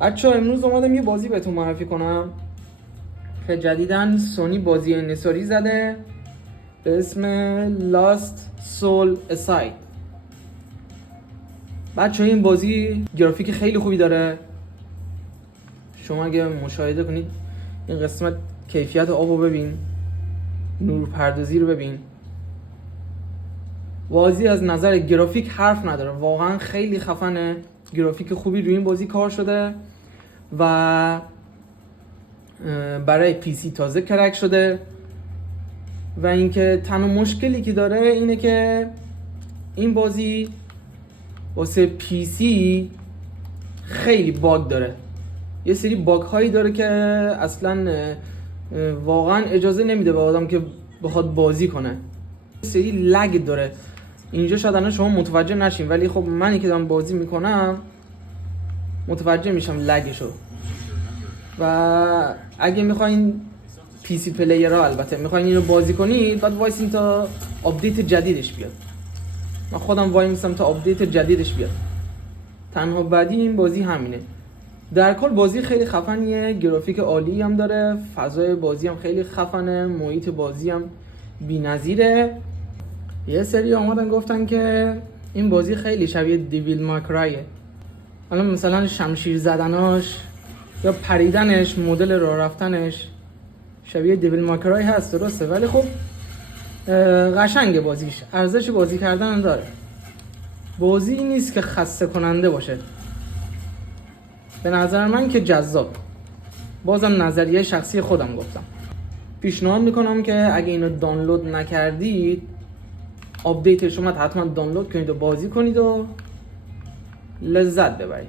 بچه‌ها امروز اومدم یه بازی بهتون معرفی کنم که جدیداً سونی بازی انحصاری زده به اسم لاست سول اساید. بچه‌ها این بازی گرافیک خیلی خوبی داره. شما اگه مشاهده کنید این قسمت کیفیت آبو ببین، نور پردازی رو ببین. بازی از نظر گرافیک حرف نداره، واقعا خیلی خفنه. گرافیک خوبی روی این بازی کار شده و برای پی سی تازه کرک شده و اینکه تنها مشکلی که داره اینه که این بازی واسه پی سی خیلی باگ داره. یه سری باگ هایی داره که اصلا واقعا اجازه نمیده به آدم که بخواد بازی کنه. یه سری لگ داره. اینجا شاید الان شما متوجه نشین، ولی خب منی که دارم بازی میکنم متوجه میشم لگشو. و اگه میخواین پی سی پلیرها البته میخواین اینو بازی کنید، بعد وایسین تا آپدیت جدیدش بیاد. من خودم وای میستم تا آپدیت جدیدش بیاد. تنها بدی این بازی همینه. در کل بازی خیلی خفنیه، گرافیک عالی هم داره، فضای بازی هم خیلی خفنه، محیط بازی هم بی‌نظیره. یه سری اومدن گفتن که این بازی خیلی شبیه دیویل ماکرایه. حالا مثلا شمشیر زدناش یا پریدنش، مدل راه رفتنش شبیه دیویل ماکرای هست، درسته، ولی خب قشنگه بازیش، ارزش بازی کردن داره. بازی نیست که خسته کننده باشه، به نظر من که جذاب. بازم نظریه شخصی خودم گفتم. پیشنهاد میکنم که اگه اینو دانلود نکردید آپدیتش اومد حتما دانلود کنید و بازی کنید و لذت ببرید.